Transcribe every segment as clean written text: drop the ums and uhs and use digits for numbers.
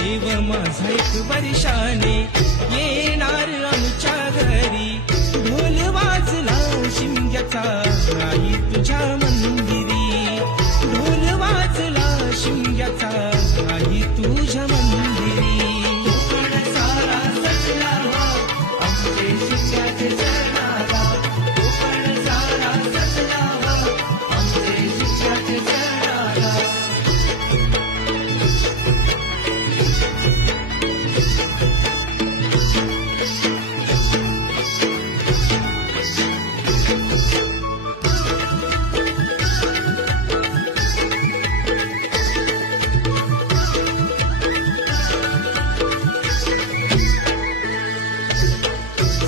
देव माझा एक वर्षाने येणार आमच्या घरी. ढोल वाजला शिमग्याचा आई तुझ्या मंदिरी. ढोल वाजला शिमग्याचा आई तुझ्या मंदिरी. कोकण सारा सजला आमचे शिमग्याचे चरणाला. कोकण सारा सजला आमचे शिमग्याचे चरणाला.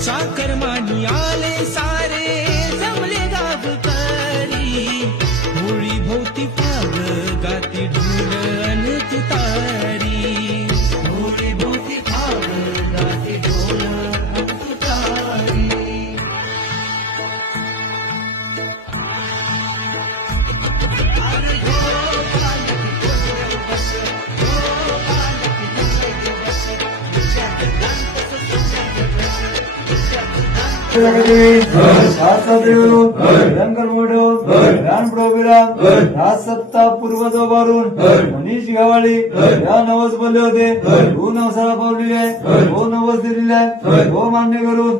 चाकरमानी आले सारे जमले गावकरी. होळी भोवती पाग गाती ढोल अन तुतारी. होळी भोवती पाग गाती ढोल अन तुतारी. सत्ता पूर्वजो बारून मनीष गावाळी या नवस बोलले होते. हो नवसाला पावलेली आहे. हो नवस दिलेली आहे. हो मान्य करून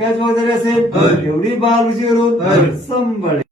कॅच वगैरे असेल एवढी बाल करून संभाळी.